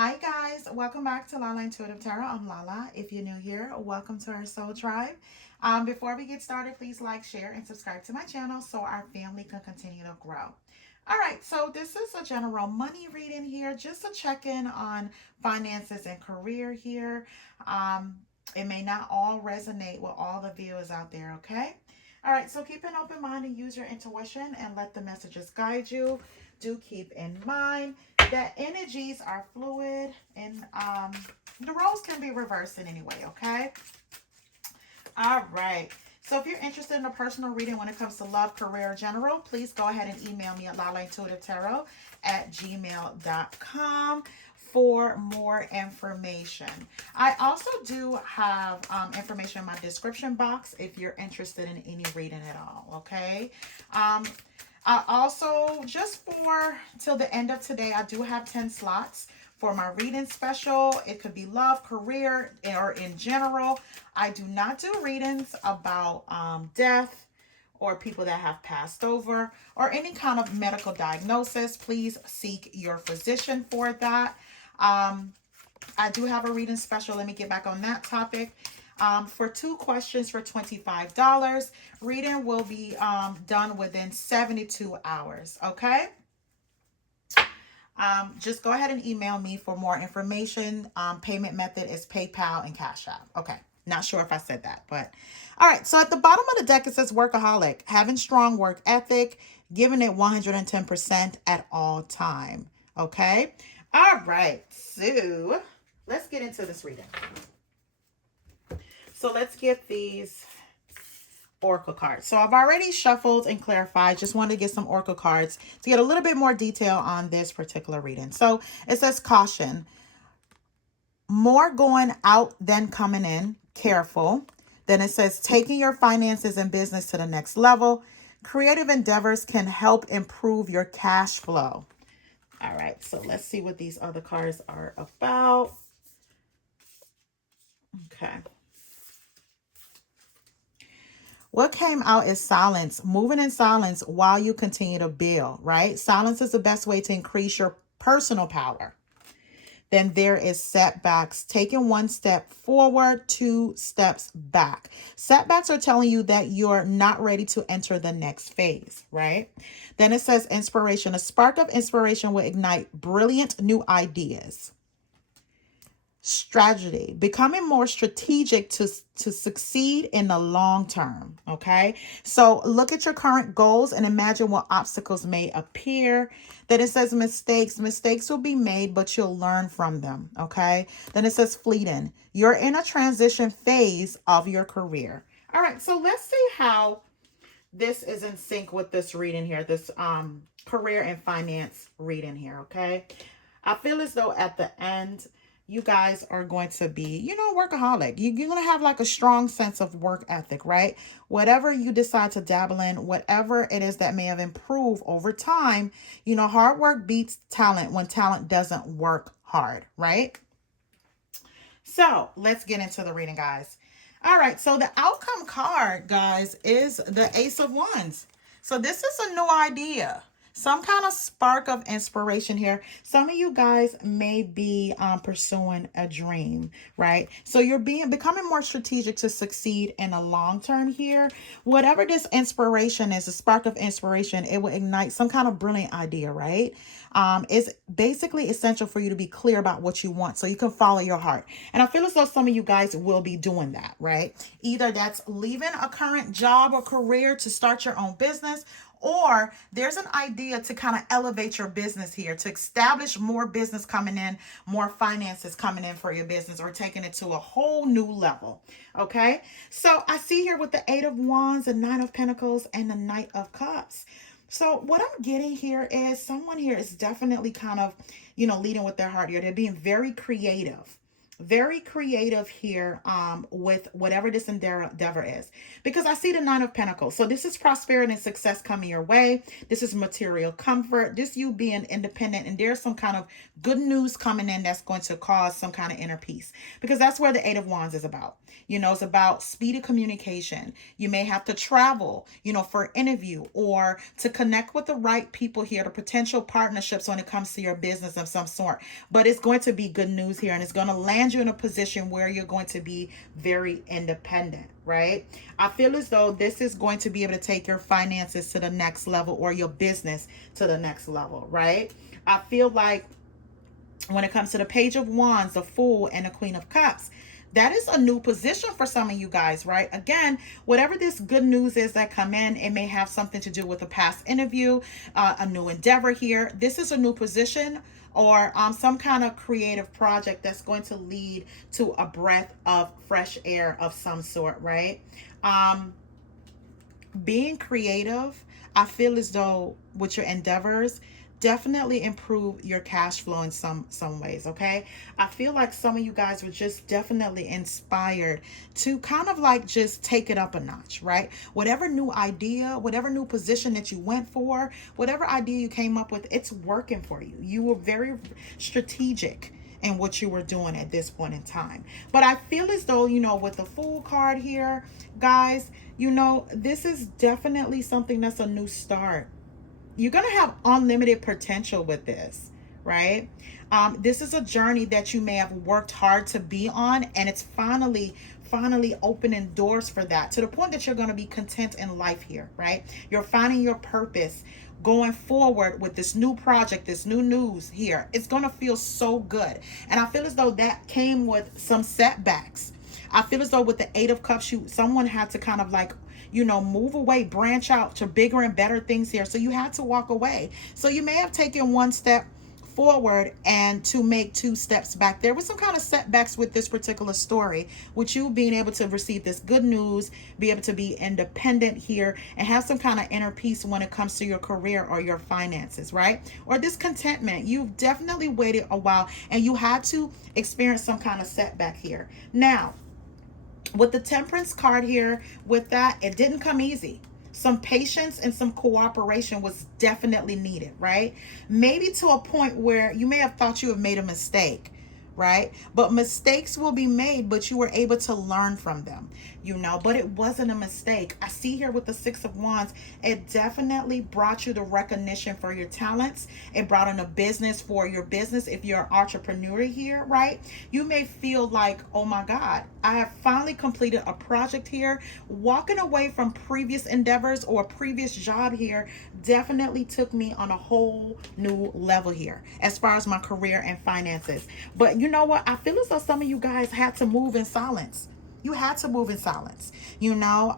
Hi guys, welcome back to Lala Intuitive Tarot. I'm Lala. If you're new here, welcome to our soul tribe. Before we get started, please like, share, and subscribe to my channel so our family can continue to grow. All right, so this is a general money reading here, just a check-in on finances and career here. Um, it may not all resonate with all the viewers out there, okay? All right, so keep an open mind and use your intuition and let the messages guide you. Do keep in mind that energies are fluid and the roles can be reversed in any way, okay? All right. So if you're interested in a personal reading when it comes to love, career, general, please go ahead and email me at lalaintuitivetarot at gmail.com for more information. I also do have information in my description box if you're interested in any reading at all, okay? I also, just for till the end of today, I do have 10 slots for my reading special. It could be love, career, or in general. I do not do readings about death or people that have passed over or any kind of medical diagnosis. Please seek your physician for that. I do have a reading special. Let me get back on that topic. For 2 questions for $25. Reading will be done within 72 hours. Okay. Just go ahead and email me for more information. Payment method is PayPal and Cash App. Okay. Not sure if I said that, but all right. So at the bottom of the deck, it says workaholic, having strong work ethic, giving it 110% at all time. Okay. All right. So let's get into this reading. So let's get these oracle cards. So I've already shuffled and clarified. Just wanted to get some oracle cards to get a little bit more detail on this particular reading. So it says caution. More going out than coming in. Careful. Then it says taking your finances and business to the next level. Creative endeavors can help improve your cash flow. All right. So let's see what these other cards are about. Okay. What came out is silence, moving in silence while you continue to build, right? Silence is the best way to increase your personal power. Then there is setbacks, taking 1 step forward, 2 steps back. Setbacks are telling you that you're not ready to enter the next phase, right? Then it says inspiration. A spark of inspiration will ignite brilliant new ideas. Strategy, becoming more strategic to succeed in the long term. Okay, so look at your current goals and imagine what obstacles may appear. Then it says mistakes will be made, but you'll learn from them. Okay, then it says fleeting, you're in a transition phase of your career. All right, so let's see how this is in sync with this reading here, this career and finance reading here. Okay, I feel as though at the end you guys are going to be, workaholic. You're going to have like a strong sense of work ethic, right? Whatever you decide to dabble in, whatever it is that may have improved over time, hard work beats talent when talent doesn't work hard, right? So let's get into the reading, guys. All right, so the outcome card, guys, is the Ace of Wands. So this is a new idea. Some kind of spark of inspiration here. Some of you guys may be pursuing a dream, right? So you're becoming more strategic to succeed in the long term here. Whatever this inspiration is, a spark of inspiration, it will ignite some kind of brilliant idea, right? It's basically essential for you to be clear about what you want so you can follow your heart. And I feel as though some of you guys will be doing that, right? Either that's leaving a current job or career to start your own business, or there's an idea to kind of elevate your business here, to establish more business coming in, more finances coming in for your business, or taking it to a whole new level. Okay. So I see here with the 8 of Wands, the 9 of Pentacles, and the Knight of Cups. So what I'm getting here is someone here is definitely kind of, leading with their heart here. They're being very creative. Very creative here with whatever this endeavor is, because I see the Nine of Pentacles. So this is prosperity and success coming your way. This is material comfort, this you being independent, and there's some kind of good news coming in that's going to cause some kind of inner peace, because that's where the Eight of Wands is about. You know, it's about speedy communication. You may have to travel, you know, for interview or to connect with the right people here, the potential partnerships when it comes to your business of some sort. But it's going to be good news here, and it's going to land you in a position where you're going to be very independent, right? I feel as though this is going to be able to take your finances to the next level, or your business to the next level, right? I feel like when it comes to the Page of Wands, the Fool, and the Queen of Cups, that is a new position for some of you guys, right? Again, whatever this good news is that come in, it may have something to do with a past interview, a new endeavor here. This is a new position, or some kind of creative project that's going to lead to a breath of fresh air of some sort, right? Being creative, I feel as though with your endeavors, definitely improve your cash flow in some ways. Okay, I feel like some of you guys were just definitely inspired to kind of like just take it up a notch, right? Whatever new idea, whatever new position that you went for, whatever idea you came up with, it's working for you. You were very strategic in what you were doing at this point in time. But I feel as though, you know, with the Fool card here, guys, you know, this is definitely something that's a new start. You're going to have unlimited potential with this, right? This is a journey that you may have worked hard to be on, and it's finally opening doors for that, to the point that you're going to be content in life here, right? You're finding your purpose going forward with this new project, this new news here. It's going to feel so good. And I feel as though that came with some setbacks. I feel as though with the Eight of Cups, someone had to kind of like, you know, move away, branch out to bigger and better things here. So you had to walk away. So you may have taken one step forward and to make two steps back. There was some kind of setbacks with this particular story, with you being able to receive this good news, be able to be independent here, and have some kind of inner peace when it comes to your career or your finances, right? Or this contentment. You've definitely waited a while, and you had to experience some kind of setback here. Now, with the Temperance card here, with that, it didn't come easy. Some patience and some cooperation was definitely needed, right? Maybe to a point where you may have thought you have made a mistake, right? But mistakes will be made, but you were able to learn from them, you know, but it wasn't a mistake. I see here with the Six of Wands, it definitely brought you the recognition for your talents. It brought in a business for your business. If you're an entrepreneur here, right, you may feel like, oh my God, I have finally completed a project here. Walking away from previous endeavors or previous job here definitely took me on a whole new level here as far as my career and finances. But you know what? I feel as though some of you guys had to move in silence. You had to move in silence, you know,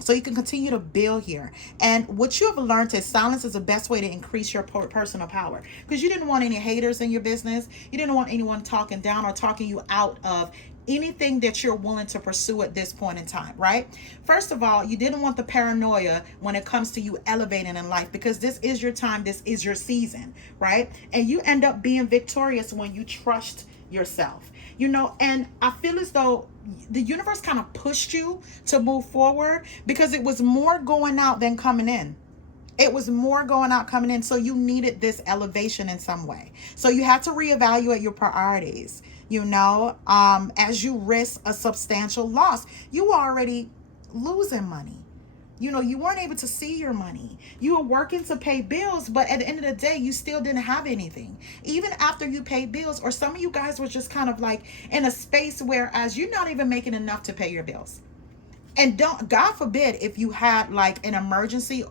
so you can continue to build here. And what you have learned is silence is the best way to increase your personal power, because you didn't want any haters in your business. You didn't want anyone talking down or talking you out of anything that you're willing to pursue at this point in time, right? First of all, you didn't want the paranoia when it comes to you elevating in life, because this is your time, this is your season, right? And you end up being victorious when you trust yourself, you know. And I feel as though the universe kind of pushed you to move forward, because it was more going out than coming in. It was more going out, coming in. So you needed this elevation in some way. So you had to reevaluate your priorities, you know, as you risk a substantial loss. You were already losing money. You know, you weren't able to see your money. You were working to pay bills, but at the end of the day, you still didn't have anything. Even after you paid bills, or some of you guys were just kind of like in a space where as you're not even making enough to pay your bills. And don't, God forbid, if you had like an emergency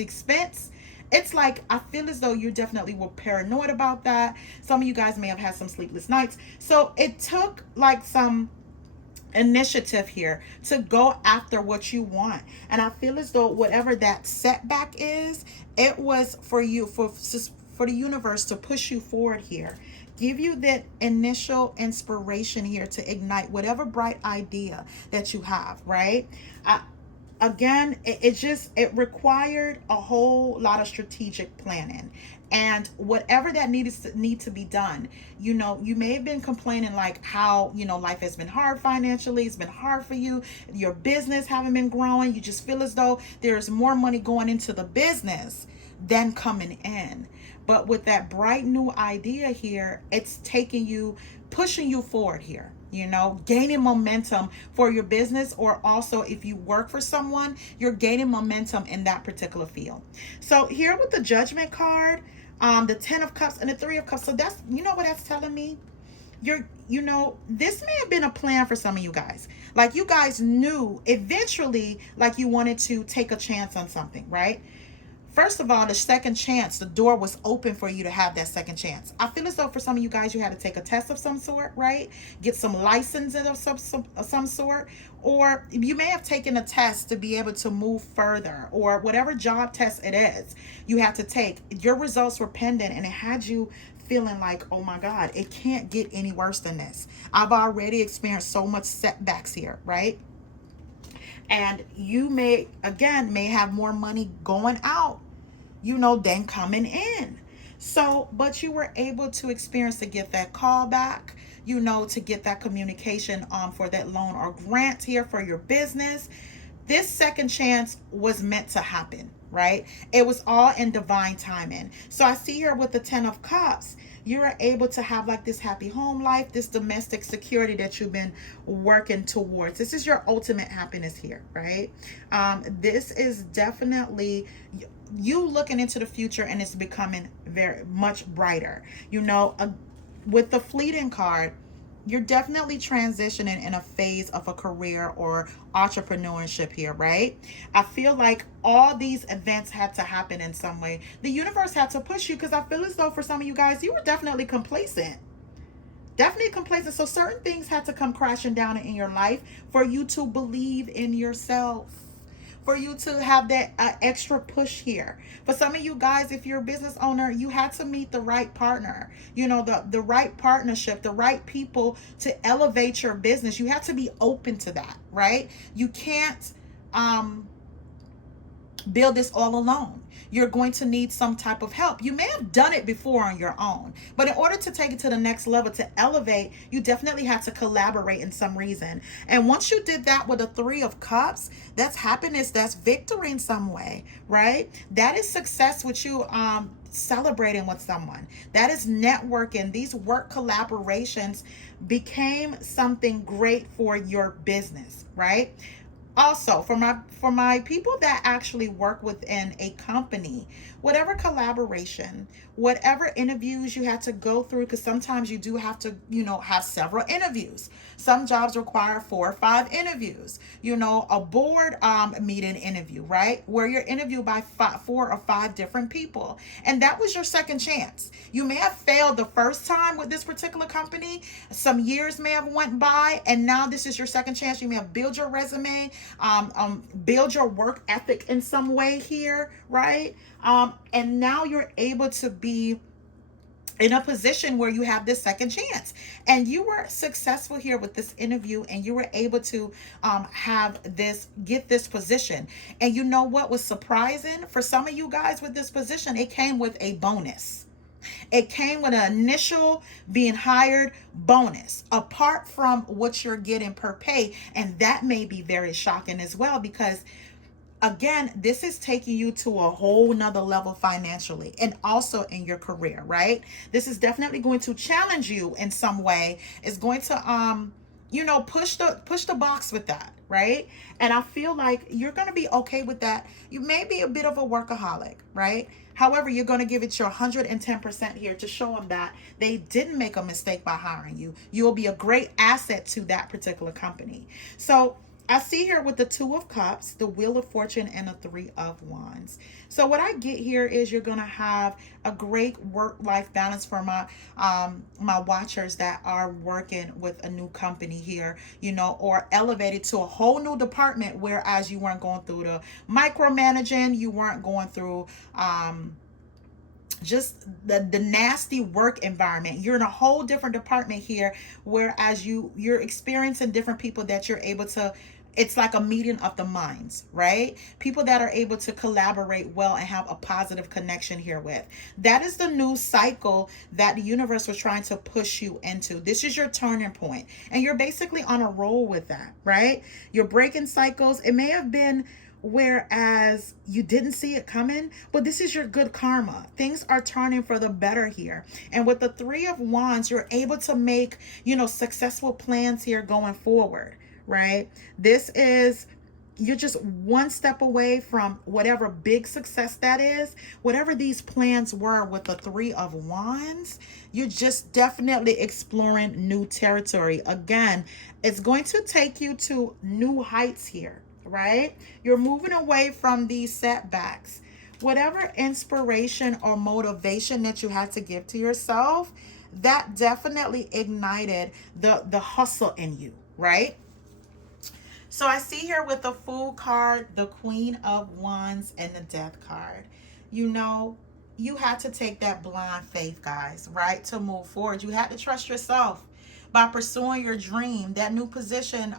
expense, it's like, I feel as though you definitely were paranoid about that. Some of you guys may have had some sleepless nights. So it took like some initiative here to go after what you want. And I feel as though whatever that setback is, it was for you, for the universe to push you forward here, give you that initial inspiration here to ignite whatever bright idea that you have, right? again, it required a whole lot of strategic planning, and whatever that need to be done. You may have been complaining like how life has been hard financially. It's been hard for you. Your business haven't been growing. You just feel as though there's more money going into the business than coming in. But with that bright new idea here, it's pushing you forward here, gaining momentum for your business, or also if you work for someone, you're gaining momentum in that particular field. So here with the Judgment card, the 10 of Cups and the 3 of Cups. So that's, what that's telling me? This may have been a plan for some of you guys. Like you guys knew eventually, like you wanted to take a chance on something, right? First of all, the second chance, the door was open for you to have that second chance. I feel as though for some of you guys, you had to take a test of some sort, right? Get some licensing of some sort. Or you may have taken a test to be able to move further, or whatever job test it is you had to take. Your results were pending, and it had you feeling like, oh my God, it can't get any worse than this. I've already experienced so much setbacks here, right? And you may have more money going out, than coming in. So, but you were able to experience to get that call back, to get that communication for that loan or grant here for your business. This second chance was meant to happen, right? It was all in divine timing. So I see here with the 10 of Cups, you are able to have like this happy home life, this domestic security that you've been working towards. This is your ultimate happiness here, right? This is definitely you looking into the future, and it's becoming very much brighter. With the Fleeting card, you're definitely transitioning in a phase of a career or entrepreneurship here, right? I feel like all these events had to happen in some way. The universe had to push you, because I feel as though for some of you guys, you were definitely complacent. Definitely complacent. So certain things had to come crashing down in your life for you to believe in yourself, for you to have that extra push here. For some of you guys, if you're a business owner, you had to meet the right partner, the right partnership, the right people to elevate your business. You have to be open to that, right? You can't build this all alone. You're going to need some type of help. You may have done it before on your own, but in order to take it to the next level, to elevate, you definitely have to collaborate in some reason. And once you did that with the 3 of Cups, that's happiness, that's victory in some way, right? That is success with you celebrating with someone. That is networking. These work collaborations became something great for your business, right? Also, for my people that actually work within a company, whatever collaboration, whatever interviews you had to go through, because sometimes you do have to, have several interviews. Some jobs require 4 or 5 interviews. A board meeting interview, right? Where you're interviewed by 4 or 5 different people. And that was your second chance. You may have failed the first time with this particular company. Some years may have went by, and now this is your second chance. You may have built your resume, build your work ethic in some way here, right? And now you're able to be in a position where you have this second chance, and you were successful here with this interview, and you were able to get this position. And you know what was surprising for some of you guys with this position? It came with a bonus. It came with an initial being hired bonus, apart from what you're getting per pay. And that may be very shocking as well, because again, this is taking you to a whole nother level financially, and also in your career, right? This is definitely going to challenge you in some way. It's going to push the box with that, right? And I feel like you're going to be okay with that. You may be a bit of a workaholic, right? However, you're going to give it your 110% here to show them that they didn't make a mistake by hiring you. You will be a great asset to that particular company. So I see here with the 2 of Cups, the Wheel of Fortune, and the 3 of Wands. So what I get here is you're going to have a great work-life balance for my watchers that are working with a new company here, or elevated to a whole new department, whereas you weren't going through the micromanaging, you weren't going through just the nasty work environment. You're in a whole different department here, whereas you're experiencing different people that you're able to it's like a meeting of the minds, right? People that are able to collaborate well and have a positive connection here with. That is the new cycle that the universe was trying to push you into. This is your turning point, and you're basically on a roll with that, right? You're breaking cycles. It may have been whereas you didn't see it coming, but this is your good karma. Things are turning for the better here. And with the 3 of Wands, you're able to make, successful plans here going forward, right? This is, you're just one step away from whatever big success that is. Whatever these plans were with the 3 of Wands, you're just definitely exploring new territory. Again, it's going to take you to new heights here, right? You're moving away from these setbacks. Whatever inspiration or motivation that you had to give to yourself, that definitely ignited the hustle in you, right? So I see here with the Fool card, the Queen of Wands, and the Death card. You had to take that blind faith, guys, right? To move forward. You had to trust yourself by pursuing your dream, that new position,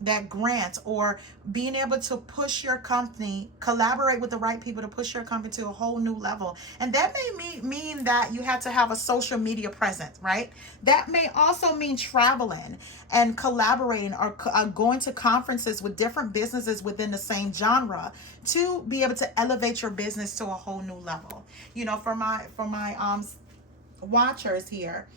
that grant, or being able to push your company, collaborate with the right people to push your company to a whole new level. And that may mean that you had to have a social media presence, right? That may also mean traveling and collaborating, or going to conferences with different businesses within the same genre to be able to elevate your business to a whole new level. For my watchers here,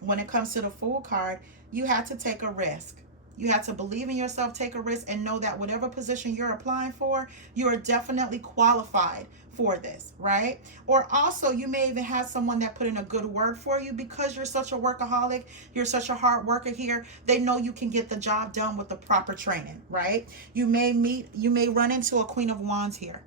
when it comes to the Fool card, you had to take a risk. You have to believe in yourself, take a risk, and know that whatever position you're applying for, you are definitely qualified for this, right? Or also, you may even have someone that put in a good word for you because you're such a workaholic, you're such a hard worker here. They know you can get the job done with the proper training, right? You may run into a Queen of Wands here.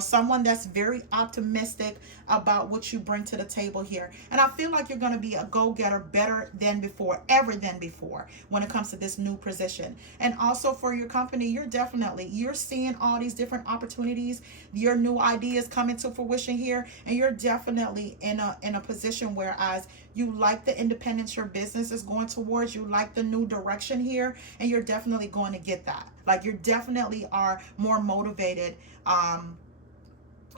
Someone that's very optimistic about what you bring to the table here. And I feel like you're going to be a go-getter better than before, ever than before, when it comes to this new position. And also for your company, you're seeing all these different opportunities, your new ideas coming to fruition here, and you're definitely in a position whereas you like the independence your business is going towards, you like the new direction here, and you're definitely going to get that. Like, you definitely are more motivated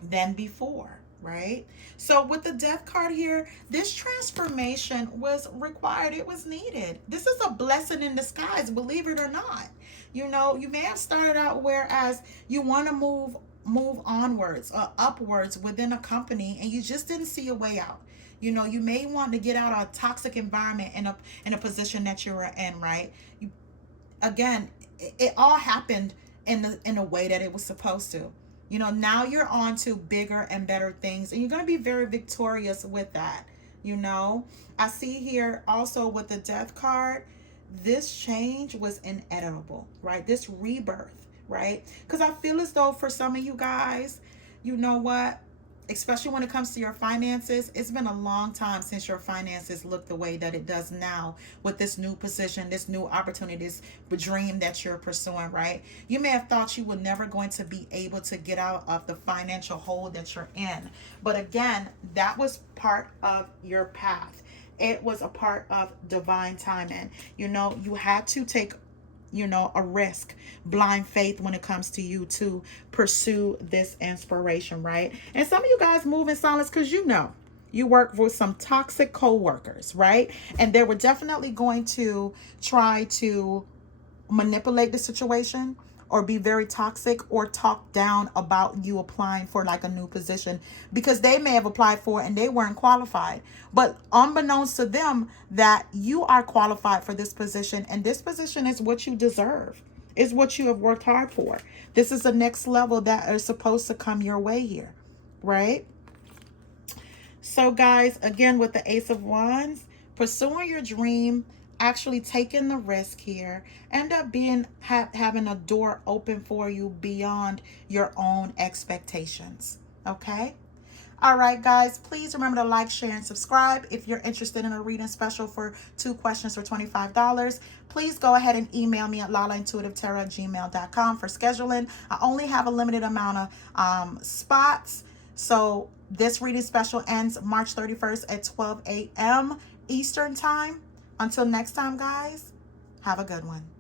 than before, right? So with the Death card here, this transformation was required. It was needed. This is a blessing in disguise, believe it or not. You may have started out whereas you want to move onwards or upwards within a company, and you just didn't see a way out. You may want to get out of a toxic environment in a position that you were in, right? Again, it all happened in a way that it was supposed to. Now you're on to bigger and better things, and you're going to be very victorious with that. I see here also with the Death card, this change was inevitable, right? This rebirth, right? Because I feel as though for some of you guys, you know what? Especially when it comes to your finances, it's been a long time since your finances look the way that it does now with this new position, this new opportunity, this dream that you're pursuing, right? You may have thought you were never going to be able to get out of the financial hole that you're in. But again, that was part of your path. It was a part of divine timing. You had to take a risk, blind faith when it comes to you to pursue this inspiration, right? And some of you guys move in silence because you work with some toxic co-workers, right? And they were definitely going to try to manipulate the situation or be very toxic or talk down about you applying for like a new position because they may have applied for it and they weren't qualified. But unbeknownst to them that you are qualified for this position, and this position is what you deserve, is what you have worked hard for. This is the next level that is supposed to come your way here, right? So guys, again, with the Ace of Wands, pursuing your dream, actually taking the risk here, end up having a door open for you beyond your own expectations. Okay. All right, guys, please remember to like, share, and subscribe. If you're interested in a reading special for 2 questions for $25, please go ahead and email me at lalaintuitivetarot@gmail.com for scheduling. I only have a limited amount of spots. So this reading special ends March 31st at 12 a.m. Eastern time. Until next time, guys, Have a good one.